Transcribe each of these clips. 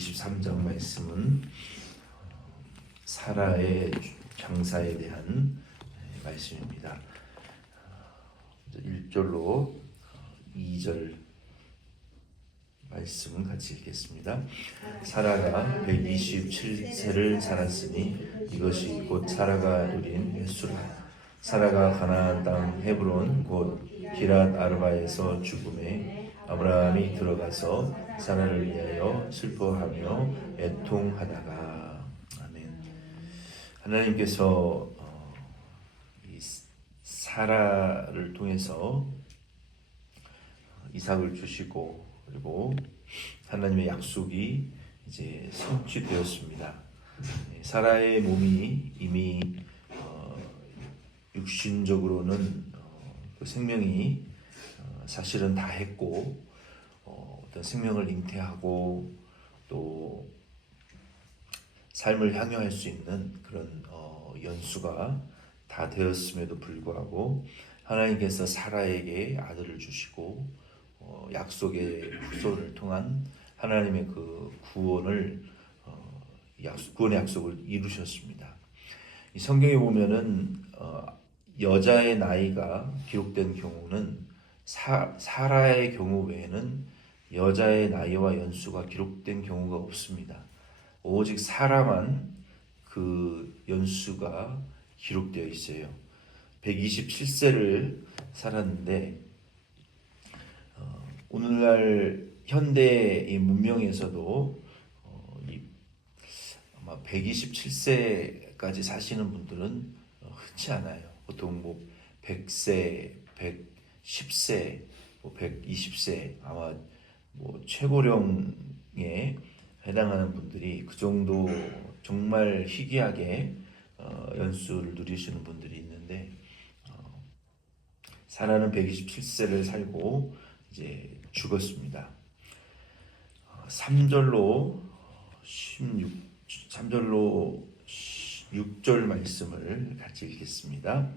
123장 말씀은 사라의 장사에 대한 말씀입니다. 1절로 2절 말씀은 같이 읽겠습니다. 사라가 127세를 살았으니 이것이 곧 사라가 누린 횟수라. 사라가 가나안 땅 헤브론 곧 기랏 아르바에서 죽음에 아브라함이 들어가서 사라를 위하여 슬퍼하며 애통하다가. 아멘. 하나님께서 이 사라를 통해서 이삭을 주시고 그리고 하나님의 약속이 이제 성취되었습니다. 사라의 몸이 이미 육신적으로는 그 생명이 사실은 다 했고 어떤 생명을 잉태하고 또 삶을 향유할 수 있는 그런 연수가 다 되었음에도 불구하고 하나님께서 사라에게 아들을 주시고 약속의 후손을 통한 하나님의 그 구원의 약속을 이루셨습니다. 이 성경에 보면은 여자의 나이가 기록된 경우는 사라의 경우 외에는 여자의 나이와 연수가 기록된 경우가 없습니다. 오직 사라만 그 연수가 기록되어 있어요. 127세를 살았는데 오늘날 현대의 문명에서도 아마 127세까지 사시는 분들은 흔치 않아요. 보통 100세, 110세, 120세 아마 최고령에 해당하는 분들이 그 정도 정말 희귀하게 연수를 누리시는 분들이 있는데 사라는 127세를 살고 이제 죽었습니다. 3절로 6절 말씀을 같이 읽겠습니다.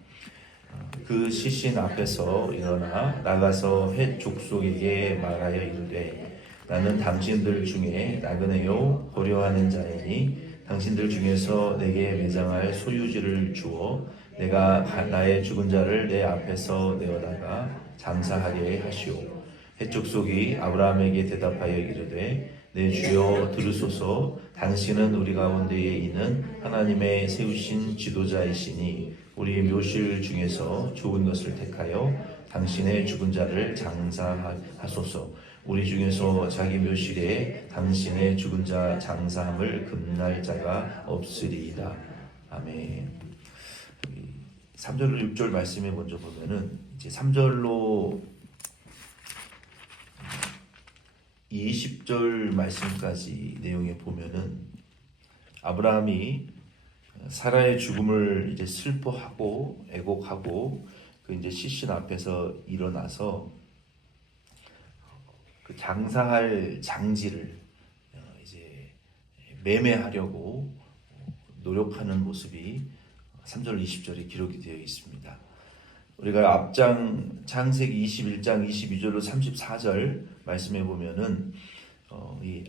그 시신 앞에서 일어나 나가서 헷 족속에게 말하여 이르되 나는 당신들 중에 나그네요 고려하는 자이니 당신들 중에서 내게 매장할 소유지를 주어 내가 나의 죽은 자를 내 앞에서 내어다가 장사하게 하시오. 헷 족속이 아브라함에게 대답하여 이르되 내 주여 들으소서. 당신은 우리 가운데에 있는 하나님의 세우신 지도자이시니 우리 묘실 중에서 좋은 것을 택하여 당신의 죽은 자를 장사하소서. 우리 중에서 자기 묘실에 당신의 죽은 자 장사함을 금날 자가 없으리이다. 아멘. 3절로 6절 말씀에 먼저 보면은 이제 3절로 20절 말씀까지 내용에 보면은 아브라함이 사라의 죽음을 이제 슬퍼하고 애곡하고 그 이제 시신 앞에서 일어나서 그 장사할 장지를 이제 매매하려고 노력하는 모습이 3절 20절에 기록이 되어 있습니다. 우리가 앞장 창세기 21장 22절로 34절 말씀해 보면은 이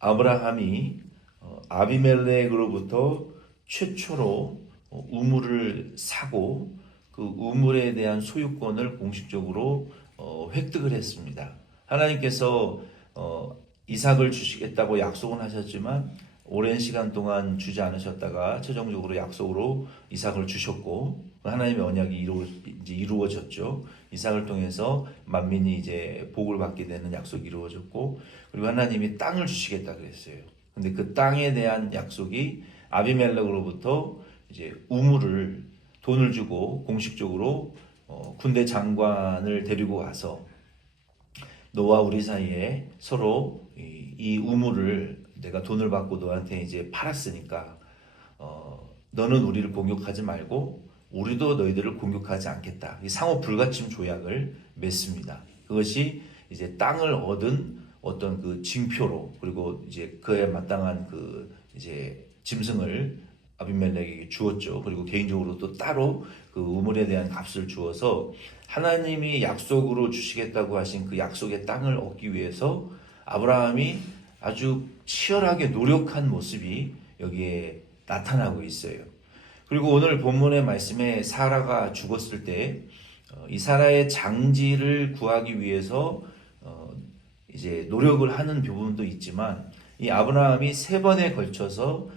아브라함이 아비멜렉으로부터 최초로 우물을 사고 그 우물에 대한 소유권을 공식적으로 획득을 했습니다. 하나님께서 이삭을 주시겠다고 약속은 하셨지만 오랜 시간 동안 주지 않으셨다가 최종적으로 약속으로 이삭을 주셨고 하나님의 언약이 이루어졌죠. 이삭을 통해서 만민이 이제 복을 받게 되는 약속이 이루어졌고 그리고 하나님이 땅을 주시겠다 그랬어요. 근데 그 땅에 대한 약속이 아비멜렉으로부터 이제 우물을 돈을 주고 공식적으로 군대 장관을 데리고 와서 너와 우리 사이에 서로 이 우물을 내가 돈을 받고 너한테 이제 팔았으니까 너는 우리를 공격하지 말고 우리도 너희들을 공격하지 않겠다. 이 상호 불가침 조약을 맺습니다. 그것이 이제 땅을 얻은 어떤 그 징표로 그리고 이제 그에 마땅한 그 이제 짐승을 아비멜렉에게 주었죠. 그리고 개인적으로 또 따로 그 우물에 대한 값을 주어서 하나님이 약속으로 주시겠다고 하신 그 약속의 땅을 얻기 위해서 아브라함이 아주 치열하게 노력한 모습이 여기에 나타나고 있어요. 그리고 오늘 본문의 말씀에 사라가 죽었을 때 이 사라의 장지를 구하기 위해서 이제 노력을 하는 부분도 있지만 이 아브라함이 3번에 걸쳐서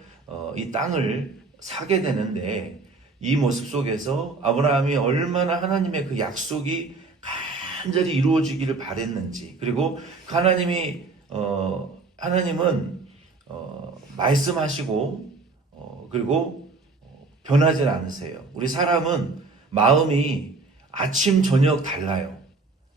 이 땅을 사게 되는데 이 모습 속에서 아브라함이 얼마나 하나님의 그 약속이 간절히 이루어지기를 바랬는지, 그리고 하나님은 말씀하시고 그리고 변하지 않으세요. 우리 사람은 마음이 아침 저녁 달라요.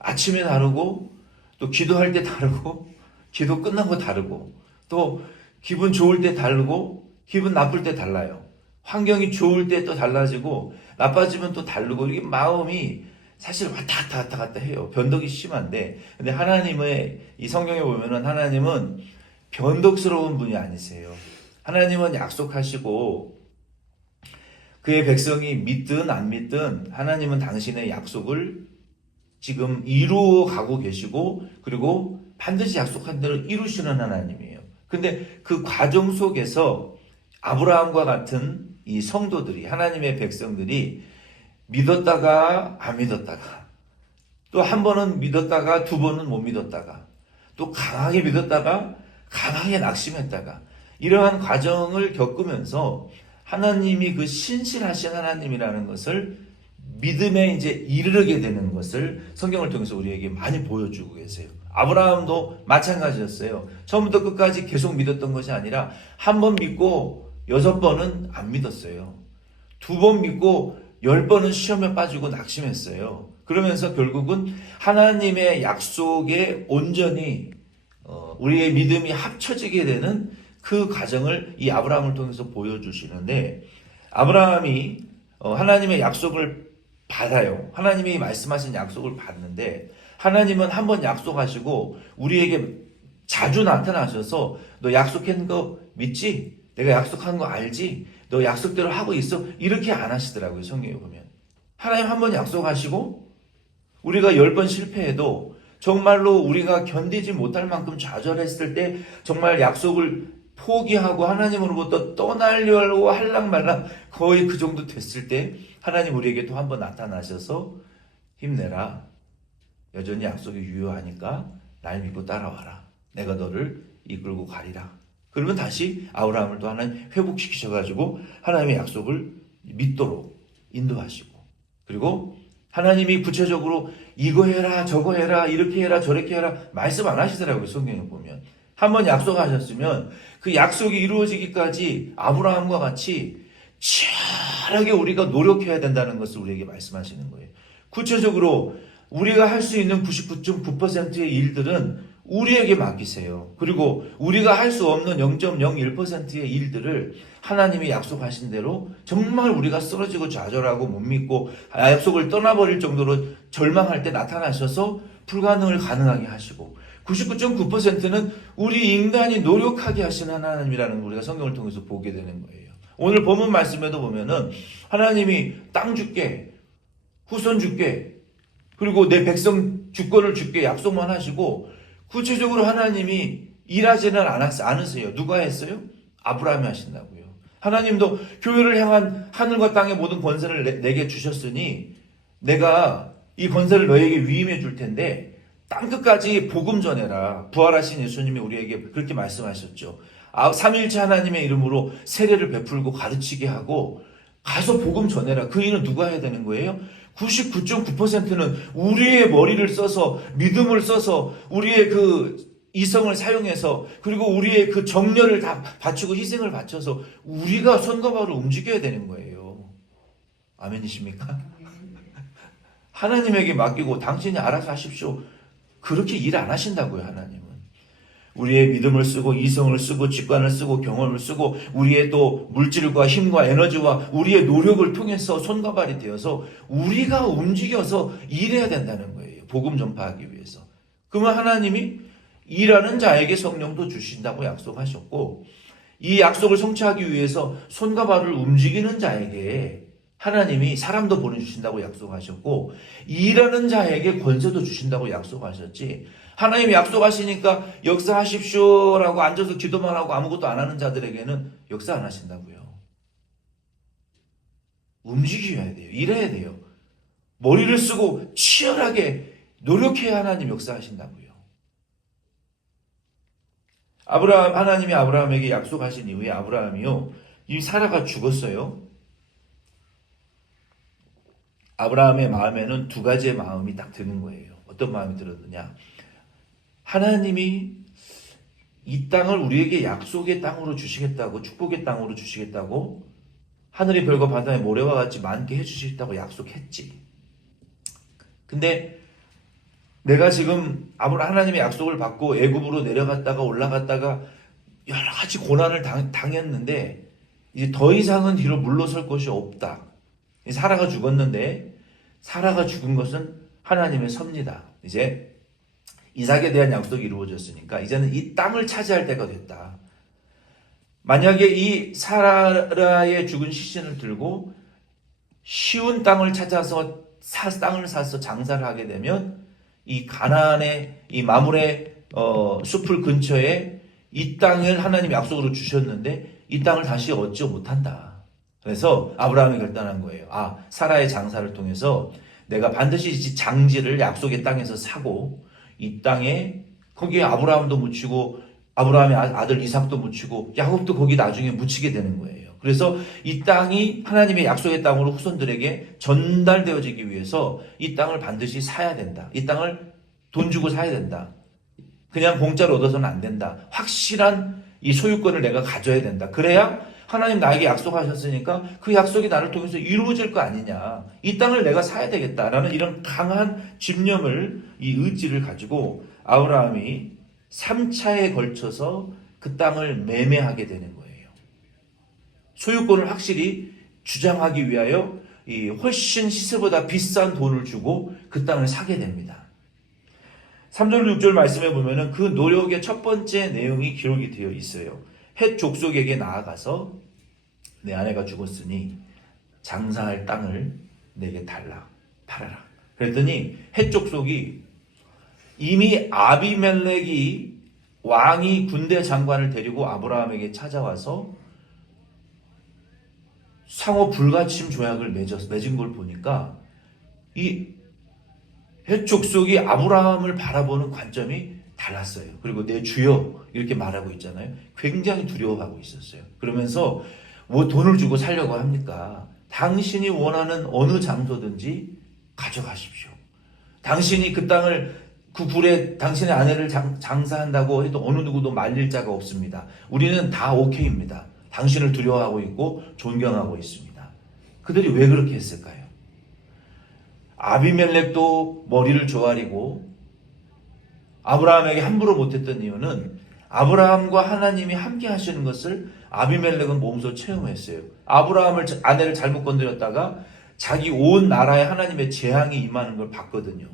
아침에 다르고 또 기도할 때 다르고 기도 끝나고 다르고 또 기분 좋을 때 다르고 기분 나쁠 때 달라요. 환경이 좋을 때 또 달라지고 나빠지면 또 다르고 이게 마음이 사실 왔다 갔다 해요. 변덕이 심한데, 근데 하나님의 이 성경에 보면은 하나님은 변덕스러운 분이 아니세요. 하나님은 약속하시고 그의 백성이 믿든 안 믿든 하나님은 당신의 약속을 지금 이루어 가고 계시고 그리고 반드시 약속한 대로 이루시는 하나님이에요. 근데 그 과정 속에서 아브라함과 같은 이 성도들이, 하나님의 백성들이 믿었다가 안 믿었다가 또 한 번은 믿었다가 2번은 못 믿었다가 또 강하게 믿었다가 강하게 낙심했다가 이러한 과정을 겪으면서 하나님이 그 신실하신 하나님이라는 것을 믿음에 이제 이르게 되는 것을 성경을 통해서 우리에게 많이 보여주고 계세요. 아브라함도 마찬가지였어요. 처음부터 끝까지 계속 믿었던 것이 아니라 한 번 믿고 6번은 안 믿었어요. 2번 믿고 10번은 시험에 빠지고 낙심했어요. 그러면서 결국은 하나님의 약속에 온전히 우리의 믿음이 합쳐지게 되는 그 과정을 이 아브라함을 통해서 보여주시는데, 아브라함이 하나님의 약속을 받아요. 하나님이 말씀하신 약속을 받는데 하나님은 한번 약속하시고 우리에게 자주 나타나셔서 너 약속한 거 믿지? 내가 약속한 거 알지? 너 약속대로 하고 있어? 이렇게 안 하시더라고요. 성경에 보면 하나님 한번 약속하시고 우리가 10번 실패해도 정말로 우리가 견디지 못할 만큼 좌절했을 때 정말 약속을 포기하고 하나님으로부터 떠나려고 할랑말랑 거의 그 정도 됐을 때 하나님 우리에게 또 한 번 나타나셔서 힘내라. 여전히 약속이 유효하니까 날 믿고 따라와라. 내가 너를 이끌고 가리라. 그러면 다시 아브라함을 또 하나님 회복시키셔가지고 하나님의 약속을 믿도록 인도하시고, 그리고 하나님이 구체적으로 이거 해라 저거 해라 이렇게 해라 저렇게 해라 말씀 안 하시더라고요. 성경에 보면 한번 약속하셨으면 그 약속이 이루어지기까지 아브라함과 같이 치열하게 우리가 노력해야 된다는 것을 우리에게 말씀하시는 거예요. 구체적으로 우리가 할 수 있는 99.9%의 일들은 우리에게 맡기세요. 그리고 우리가 할 수 없는 0.01%의 일들을 하나님이 약속하신 대로 정말 우리가 쓰러지고 좌절하고 못 믿고 약속을 떠나버릴 정도로 절망할 때 나타나셔서 불가능을 가능하게 하시고, 99.9%는 우리 인간이 노력하게 하신 하나님이라는 걸 우리가 성경을 통해서 보게 되는 거예요. 오늘 본문 말씀에도 보면은 하나님이 땅 줄게, 후손 줄게, 그리고 내 백성 주권을 줄게 약속만 하시고 구체적으로 하나님이 일하지는 않으세요. 누가 했어요? 아브라함이 하신다고요. 하나님도 교회를 향한 하늘과 땅의 모든 권세를 내게 주셨으니 내가 이 권세를 너에게 위임해 줄 텐데 땅끝까지 복음 전해라. 부활하신 예수님이 우리에게 그렇게 말씀하셨죠. 삼위일체 하나님의 이름으로 세례를 베풀고 가르치게 하고 가서 복음 전해라. 그 일은 누가 해야 되는 거예요? 99.9%는 우리의 머리를 써서 믿음을 써서 우리의 그 이성을 사용해서 그리고 우리의 그 정열을 다 바치고 희생을 바쳐서 우리가 손과 발을 움직여야 되는 거예요. 아멘이십니까? 하나님에게 맡기고 당신이 알아서 하십시오. 그렇게 일 안 하신다고요. 하나님은 우리의 믿음을 쓰고 이성을 쓰고 직관을 쓰고 경험을 쓰고 우리의 또 물질과 힘과 에너지와 우리의 노력을 통해서 손과 발이 되어서 우리가 움직여서 일해야 된다는 거예요. 복음 전파하기 위해서. 그러면 하나님이 일하는 자에게 성령도 주신다고 약속하셨고, 이 약속을 성취하기 위해서 손과 발을 움직이는 자에게 하나님이 사람도 보내주신다고 약속하셨고 일하는 자에게 권세도 주신다고 약속하셨지, 하나님이 약속하시니까 역사하십시오라고 앉아서 기도만 하고 아무것도 안 하는 자들에게는 역사 안 하신다고요. 움직여야 돼요. 일해야 돼요. 머리를 쓰고 치열하게 노력해야 하나님 역사하신다고요. 하나님이 아브라함에게 약속하신 이후에 아브라함이요, 이 사라가 죽었어요. 아브라함의 마음에는 두 가지의 마음이 딱 드는 거예요. 어떤 마음이 들었느냐? 하나님이 이 땅을 우리에게 약속의 땅으로 주시겠다고, 축복의 땅으로 주시겠다고, 하늘의 별과 바다의 모래와 같이 많게 해주시겠다고 약속했지. 근데 내가 지금 하나님의 약속을 받고 애굽으로 내려갔다가 올라갔다가 여러 가지 고난을 당했는데 이제 더 이상은 뒤로 물러설 것이 없다. 사라가 죽었는데, 사라가 죽은 것은 하나님의 섭니다. 이제 이삭에 대한 약속이 이루어졌으니까 이제는 이 땅을 차지할 때가 됐다. 만약에 이 사라의 죽은 시신을 들고 쉬운 땅을 찾아서 땅을 사서 장사를 하게 되면 이 가나안의 이 마물의 숲을 근처에 이 땅을 하나님 약속으로 주셨는데 이 땅을 다시 얻지 못한다. 그래서 아브라함이 결단한 거예요. 사라의 장사를 통해서 내가 반드시 장지를 약속의 땅에서 사고 이 땅에, 거기에 아브라함도 묻히고 아브라함의 아들 이삭도 묻히고 야곱도 거기 나중에 묻히게 되는 거예요. 그래서 이 땅이 하나님의 약속의 땅으로 후손들에게 전달되어지기 위해서 이 땅을 반드시 사야 된다. 이 땅을 돈 주고 사야 된다. 그냥 공짜로 얻어서는 안 된다. 확실한 이 소유권을 내가 가져야 된다. 그래야 하나님 나에게 약속하셨으니까 그 약속이 나를 통해서 이루어질 거 아니냐. 이 땅을 내가 사야 되겠다라는 이런 강한 집념을, 이 의지를 가지고 아브라함이 3차에 걸쳐서 그 땅을 매매하게 되는 거예요. 소유권을 확실히 주장하기 위하여 훨씬 시세보다 비싼 돈을 주고 그 땅을 사게 됩니다. 3절 6절 말씀에 보면은 그 노력의 첫 번째 내용이 기록이 되어 있어요. 헷 족속에게 나아가서 내 아내가 죽었으니 장사할 땅을 내게 달라, 팔아라. 그랬더니 헷 족속이 이미 아비멜렉이 왕이 군대 장관을 데리고 아브라함에게 찾아와서 상호 불가침 조약을 맺은 걸 보니까 이 헷 족속이 아브라함을 바라보는 관점이 달랐어요. 그리고 내 주여 이렇게 말하고 있잖아요. 굉장히 두려워하고 있었어요. 그러면서 뭐 돈을 주고 살려고 합니까? 당신이 원하는 어느 장소든지 가져가십시오. 당신이 그 땅을, 그 굴에 당신의 아내를 장사한다고 해도 어느 누구도 말릴 자가 없습니다. 우리는 다 오케이입니다. 당신을 두려워하고 있고 존경하고 있습니다. 그들이 왜 그렇게 했을까요? 아비멜렉도 머리를 조아리고 아브라함에게 함부로 못했던 이유는 아브라함과 하나님이 함께 하시는 것을 아비멜렉은 몸소 체험했어요. 아내를 잘못 건드렸다가 자기 온 나라에 하나님의 재앙이 임하는 걸 봤거든요.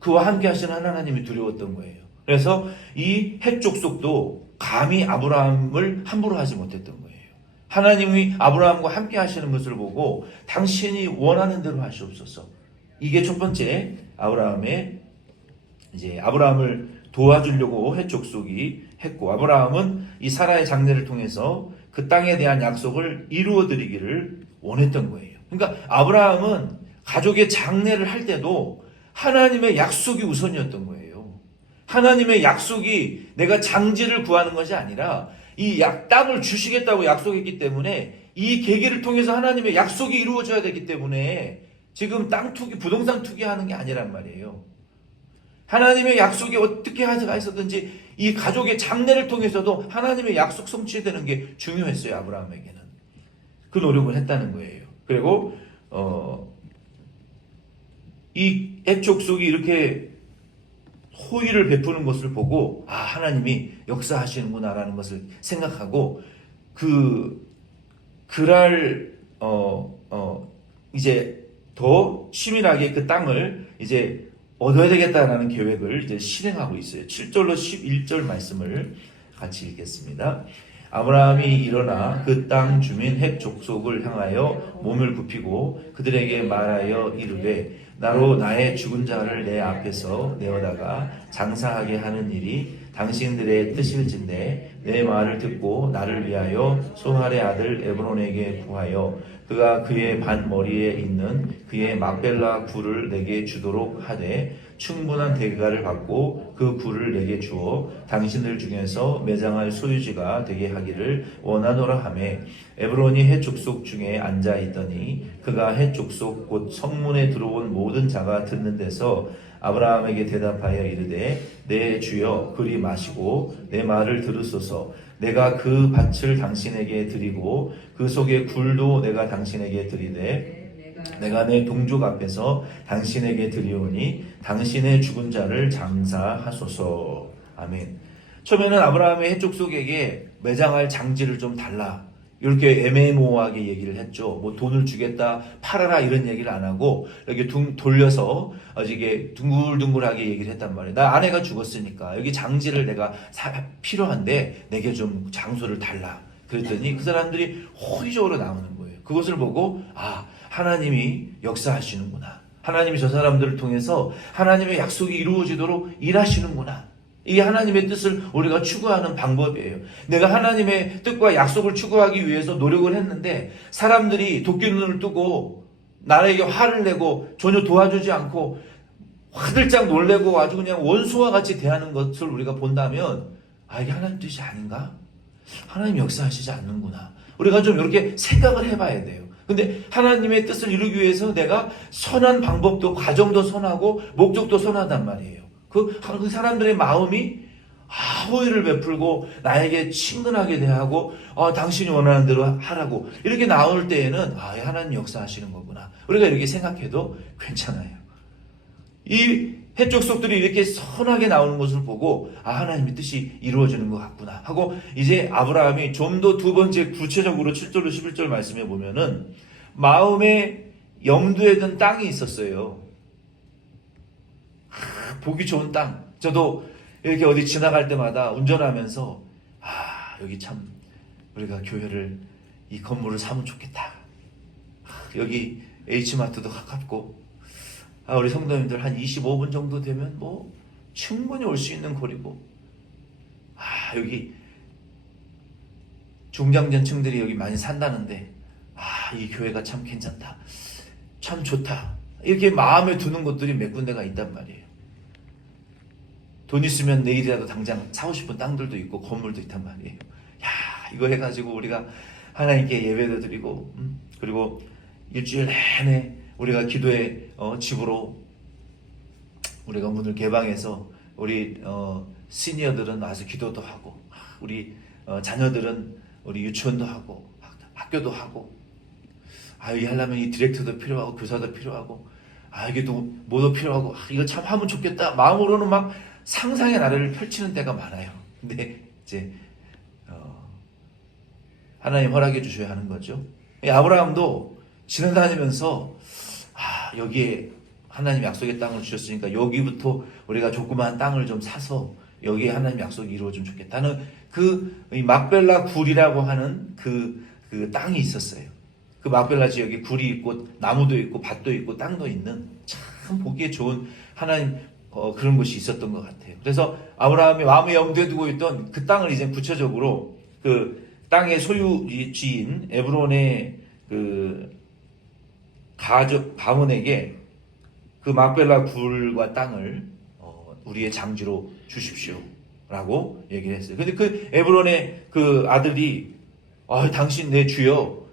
그와 함께 하시는 하나님이 두려웠던 거예요. 그래서 이 헷 족속도 감히 아브라함을 함부로 하지 못했던 거예요. 하나님이 아브라함과 함께 하시는 것을 보고 당신이 원하는 대로 하시옵소서. 이게 첫 번째 아브라함을 도와주려고 헷 족속이 했고, 아브라함은 이 사라의 장례를 통해서 그 땅에 대한 약속을 이루어 드리기를 원했던 거예요. 그러니까 아브라함은 가족의 장례를 할 때도 하나님의 약속이 우선이었던 거예요. 하나님의 약속이 내가 장지를 구하는 것이 아니라 이 땅을 주시겠다고 약속했기 때문에 이 계기를 통해서 하나님의 약속이 이루어져야 되기 때문에 지금 땅 투기, 부동산 투기하는 게 아니란 말이에요. 하나님의 약속이 어떻게 하서든지 이 가족의 장례를 통해서도 하나님의 약속 성취되는 게 중요했어요. 아브라함에게는 그 노력을 했다는 거예요. 그리고 이 헷 족속이 이렇게 호의를 베푸는 것을 보고 하나님이 역사하시는구나라는 것을 생각하고 이제 더 치밀하게 그 땅을 이제 얻어야 되겠다라는 계획을 이제 실행하고 있어요. 7절로 11절 말씀을 같이 읽겠습니다. 아브라함이 일어나 그 땅 주민 헷 족속을 향하여 몸을 굽히고 그들에게 말하여 이르되 나로 나의 죽은 자를 내 앞에서 내어다가 장사하게 하는 일이 당신들의 뜻일진데 내 말을 듣고 나를 위하여 소할의 아들 에브론에게 구하여 그가 그의 반머리에 있는 그의 막벨라 굴을 내게 주도록 하되 충분한 대가를 받고 그 굴을 내게 주어 당신들 중에서 매장할 소유지가 되게 하기를 원하노라 하매 에브론이 헷 족속 중에 앉아 있더니 그가 헷 족속 곧 성문에 들어온 모든 자가 듣는 데서 아브라함에게 대답하여 이르되 내 주여 그리 마시고 내 말을 들으소서 내가 그 밭을 당신에게 드리고 그 속의 굴도 내가 당신에게 드리되 내가 내 동족 앞에서 당신에게 드리오니 당신의 죽은 자를 장사하소서. 아멘. 처음에는 아브라함의 헷 족속에게 매장할 장지를 좀 달라 이렇게 애매모호하게 얘기를 했죠. 뭐 돈을 주겠다, 팔아라 이런 얘기를 안 하고 이렇게 돌려서 이게 둥글둥글하게 얘기를 했단 말이에요. 나 아내가 죽었으니까 여기 장지를 내가 필요한데 내게 좀 장소를 달라. 그랬더니 그 사람들이 호의적으로 나오는 거예요. 그것을 보고 하나님이 역사하시는구나. 하나님이 저 사람들을 통해서 하나님의 약속이 이루어지도록 일하시는구나. 이게 하나님의 뜻을 우리가 추구하는 방법이에요. 내가 하나님의 뜻과 약속을 추구하기 위해서 노력을 했는데 사람들이 도끼눈을 뜨고 나에게 화를 내고 전혀 도와주지 않고 화들짝 놀래고 아주 그냥 원수와 같이 대하는 것을 우리가 본다면 이게 하나님 뜻이 아닌가? 하나님 역사하시지 않는구나. 우리가 좀 이렇게 생각을 해봐야 돼요. 근데 하나님의 뜻을 이루기 위해서 내가 선한 방법도 과정도 선하고 목적도 선하단 말이에요. 그 사람들의 마음이 호의를 베풀고 나에게 친근하게 대하고 당신이 원하는 대로 하라고 이렇게 나올 때에는 하나님 역사하시는 거구나. 우리가 이렇게 생각해도 괜찮아요. 이 헷족속들이 이렇게 선하게 나오는 것을 보고 하나님의 뜻이 이루어지는 것 같구나 하고 이제 아브라함이 좀 더 두 번째 구체적으로 7절로 11절 말씀해 보면은 마음에 염두에 든 땅이 있었어요. 보기 좋은 땅. 저도 이렇게 어디 지나갈 때마다 운전하면서 여기 참 우리가 교회를 이 건물을 사면 좋겠다. 여기 H마트도 가깝고 우리 성도님들 한 25분 정도 되면 뭐 충분히 올 수 있는 거리고 여기 중장년층들이 여기 많이 산다는데 이 교회가 참 괜찮다. 참 좋다. 이렇게 마음에 두는 곳들이 몇 군데가 있단 말이에요. 돈 있으면 내일이라도 당장 사고 싶은 땅들도 있고 건물도 있단 말이에요. 이거 해가지고 우리가 하나님께 예배도 드리고 그리고 일주일 내내 우리가 기도의 집으로 우리가 문을 개방해서 우리 시니어들은 와서 기도도 하고 우리 자녀들은 우리 유치원도 하고 학교도 하고 여기 하려면 이 디렉터도 필요하고 교사도 필요하고 이게 또 뭐도 필요하고 이거 참 하면 좋겠다 마음으로는 막 상상의 나래를 펼치는 때가 많아요. 근데 이제 하나님 허락해 주셔야 하는 거죠. 아브라함도 지나다니면서 여기에 하나님 약속의 땅을 주셨으니까 여기부터 우리가 조그마한 땅을 좀 사서 여기에 하나님 약속이 이루어지면 좋겠다는 그 막벨라 굴이라고 하는 그 땅이 있었어요. 그 막벨라 지역에 굴이 있고 나무도 있고 밭도 있고 땅도 있는 참 보기에 좋은 하나님 그런 곳이 있었던 것 같아요. 그래서 아브라함이 마음에 염두에 두고 있던 그 땅을 이제 구체적으로 그 땅의 소유지인 에브론의 그 가문에게 그 막벨라 굴과 땅을 우리의 장지로 주십시오라고 얘기를 했어요. 근데 그 에브론의 그 아들이 당신 내 주여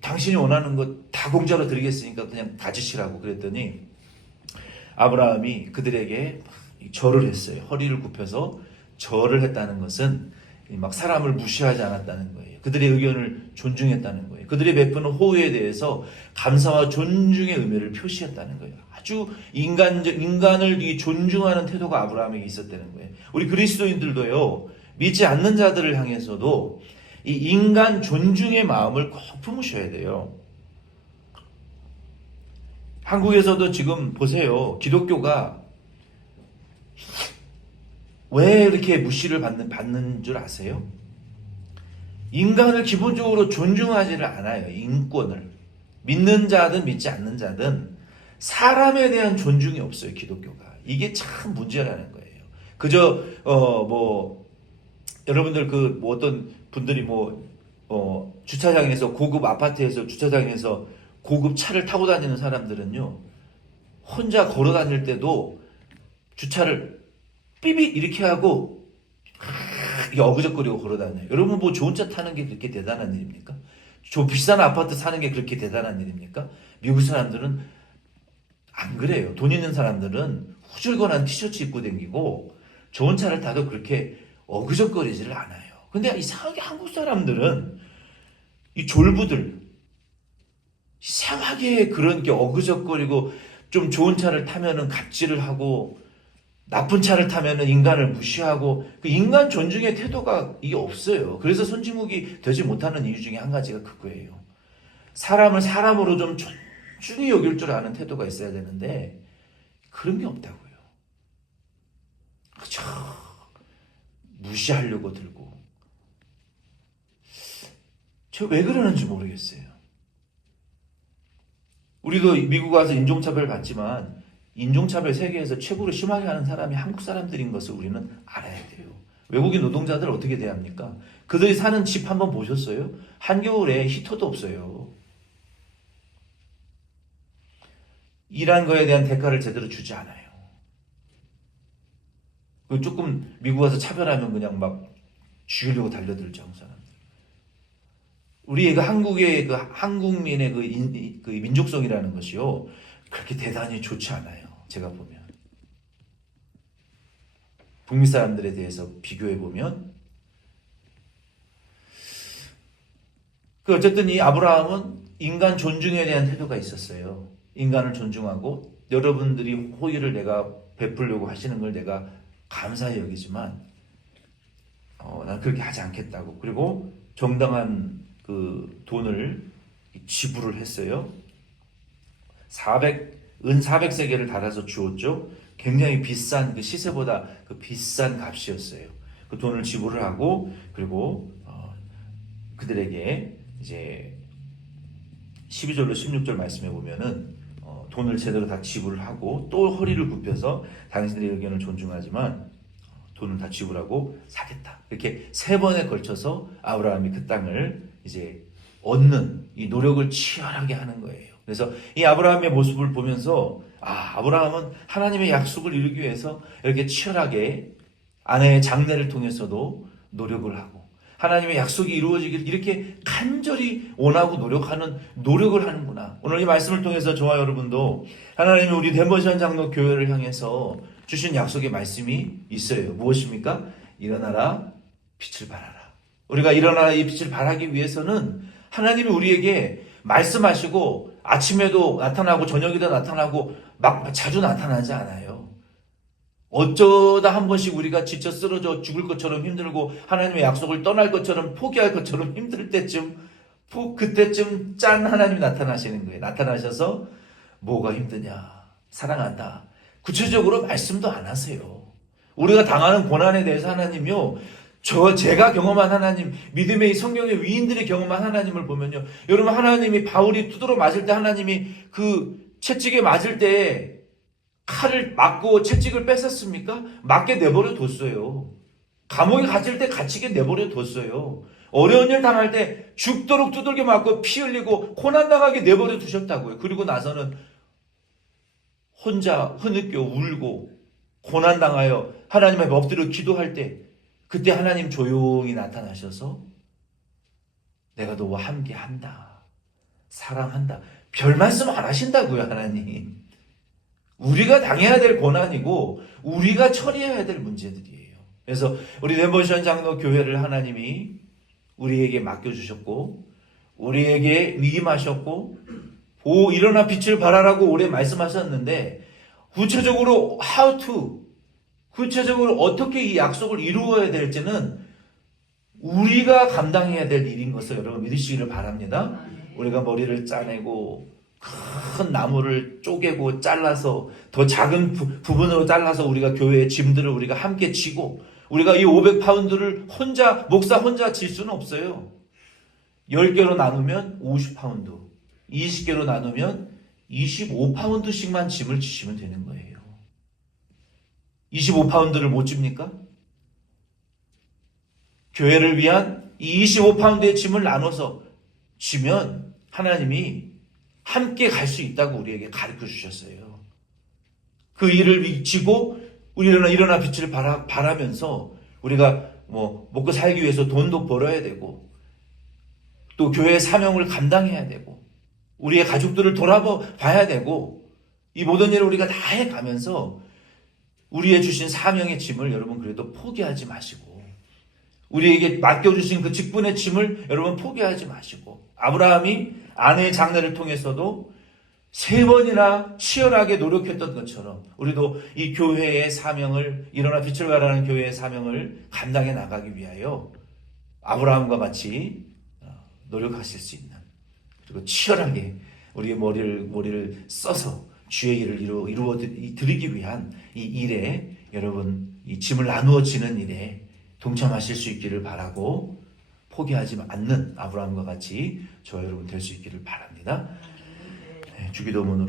당신이 원하는 것 다 공짜로 드리겠으니까 그냥 가지시라고 그랬더니 아브라함이 그들에게 절을 했어요. 허리를 굽혀서 절을 했다는 것은 막 사람을 무시하지 않았다는 거예요. 그들의 의견을 존중했다는 거예요. 그들의 베푸는 호의에 대해서 감사와 존중의 의미를 표시했다는 거예요. 아주 인간을 존중하는 태도가 아브라함에게 있었다는 거예요. 우리 그리스도인들도요, 믿지 않는 자들을 향해서도 이 인간 존중의 마음을 꼭 품으셔야 돼요. 한국에서도 지금 보세요. 기독교가 왜 이렇게 무시를 받는 줄 아세요? 인간을 기본적으로 존중하지를 않아요. 인권을. 믿는 자든 믿지 않는 자든 사람에 대한 존중이 없어요. 기독교가. 이게 참 문제라는 거예요. 그저 뭐 여러분들 뭐 어떤 분들이 주차장에서 고급 아파트에서 주차장에서 고급 차를 타고 다니는 사람들은요. 혼자 걸어 다닐 때도 주차를 삐삐 이렇게 하고 어그적거리고 걸어 다녀요. 여러분 뭐 좋은 차 타는 게 그렇게 대단한 일입니까? 비싼 아파트 사는 게 그렇게 대단한 일입니까? 미국 사람들은 안 그래요. 돈 있는 사람들은 후줄근한 티셔츠 입고 다니고 좋은 차를 타도 그렇게 어그적거리지를 않아요. 근데 이상하게 한국 사람들은 이 졸부들 이상하게 그런 게 어그적거리고 좀 좋은 차를 타면은 갑질을 하고 나쁜 차를 타면은 인간을 무시하고 그 인간 존중의 태도가 이게 없어요. 그래서 선진국이 되지 못하는 이유 중에 한 가지가 그거예요. 사람을 사람으로 좀 존중히 여길 줄 아는 태도가 있어야 되는데 그런 게 없다고요. 그쵸? 무시하려고 들고. 저 왜 그러는지 모르겠어요. 우리도 미국 와서 인종차별 받지만 인종차별 세계에서 최고로 심하게 하는 사람이 한국 사람들인 것을 우리는 알아야 돼요. 외국인 노동자들 어떻게 대합니까? 그들이 사는 집 한번 보셨어요? 한겨울에 히터도 없어요. 일한 거에 대한 대가를 제대로 주지 않아요. 조금 미국 와서 차별하면 그냥 막 죽이려고 달려들죠, 한국 사람들. 우리의 한국의 한국민의 그 민족성이라는 것이요. 그렇게 대단히 좋지 않아요. 제가 보면. 북미 사람들에 대해서 비교해 보면. 어쨌든 이 아브라함은 인간 존중에 대한 태도가 있었어요. 인간을 존중하고 여러분들이 호의를 내가 베풀려고 하시는 걸 내가 감사히 여기지만 난 그렇게 하지 않겠다고. 그리고 정당한 그 돈을 지불을 했어요. 은 400세겔을 달아서 주었죠. 굉장히 비싼 그 시세보다 그 비싼 값이었어요. 그 돈을 지불을 하고 그리고 그들에게 이제 12절로 16절 말씀해 보면은 돈을 제대로 다 지불을 하고 또 허리를 굽혀서 당신들의 의견을 존중하지만 돈을 다 지불하고 사겠다. 이렇게 3번에 걸쳐서 아브라함이 그 땅을 이제 얻는 이 노력을 치열하게 하는 거예요. 그래서 이 아브라함의 모습을 보면서 아브라함은 하나님의 약속을 이루기 위해서 이렇게 치열하게 아내의 장례를 통해서도 노력을 하고 하나님의 약속이 이루어지길 이렇게 간절히 원하고 노력을 하는구나. 오늘 이 말씀을 통해서 저와 여러분도 하나님이 우리 덴버시안 장로 교회를 향해서 주신 약속의 말씀이 있어요. 무엇입니까? 일어나라, 빛을 발하라. 우리가 일어나라 이 빛을 발하기 위해서는 하나님이 우리에게 말씀하시고 아침에도 나타나고 저녁에도 나타나고 막 자주 나타나지 않아요. 어쩌다 한 번씩 우리가 지쳐 쓰러져 죽을 것처럼 힘들고 하나님의 약속을 떠날 것처럼 포기할 것처럼 힘들 때쯤 그때쯤 짠 하나님이 나타나시는 거예요. 나타나셔서 뭐가 힘드냐? 사랑한다. 구체적으로 말씀도 안 하세요. 우리가 당하는 고난에 대해서 하나님이요. 제가 경험한 하나님, 믿음의 성경의 위인들이 경험한 하나님을 보면요. 여러분 하나님이 바울이 두드러 맞을 때 하나님이 그 채찍에 맞을 때 칼을 맞고 채찍을 뺏었습니까? 맞게 내버려 뒀어요. 감옥에 갇힐 때 갇히게 내버려 뒀어요. 어려운 일 당할 때 죽도록 두들겨 맞고 피 흘리고 고난당하게 내버려 두셨다고요. 그리고 나서는 혼자 흐느껴 울고 고난당하여 하나님 앞에 엎드려 기도할 때 그때 하나님 조용히 나타나셔서 내가 너와 함께 한다. 사랑한다. 별 말씀 안 하신다고요, 하나님. 우리가 당해야 될 고난이고 우리가 처리해야 될 문제들이에요. 그래서 우리 덴버시안 장로 교회를 하나님이 우리에게 맡겨주셨고 우리에게 위임하셨고 일어나 빛을 발하라고 오래 말씀하셨는데 구체적으로 구체적으로 어떻게 이 약속을 이루어야 될지는 우리가 감당해야 될 일인 것을 여러분 믿으시기를 바랍니다. 우리가 머리를 짜내고 큰 나무를 쪼개고 잘라서 더 작은 부분으로 잘라서 우리가 교회의 짐들을 우리가 함께 지고 우리가 이 500파운드를 목사 혼자 질 수는 없어요. 10개로 나누면 50파운드, 20개로 나누면 25파운드씩만 짐을 지시면 되는 거예요. 25파운드를 못 집니까? 교회를 위한 이 25파운드의 짐을 나눠서 지면 하나님이 함께 갈 수 있다고 우리에게 가르쳐 주셨어요. 그 일을 지고 우리는 일어나 빛을 바라면서 우리가 먹고 살기 위해서 돈도 벌어야 되고 또 교회의 사명을 감당해야 되고 우리의 가족들을 돌아봐야 되고 이 모든 일을 우리가 다 해가면서 우리의 주신 사명의 짐을 여러분 그래도 포기하지 마시고 우리에게 맡겨주신 그 직분의 짐을 여러분 포기하지 마시고 아브라함이 아내의 장례를 통해서도 3번이나 치열하게 노력했던 것처럼 우리도 이 교회의 사명을 일어나 빛을 발하는 교회의 사명을 감당해 나가기 위하여 아브라함과 같이 노력하실 수 있는 그리고 치열하게 우리의 머리를 써서 주의 일을 이루어 드리기 위한 이 일에 여러분 이 짐을 나누어지는 일에 동참하실 수 있기를 바라고 포기하지 않는 아브라함과 같이 저와 여러분 될 수 있기를 바랍니다. 주기도문으로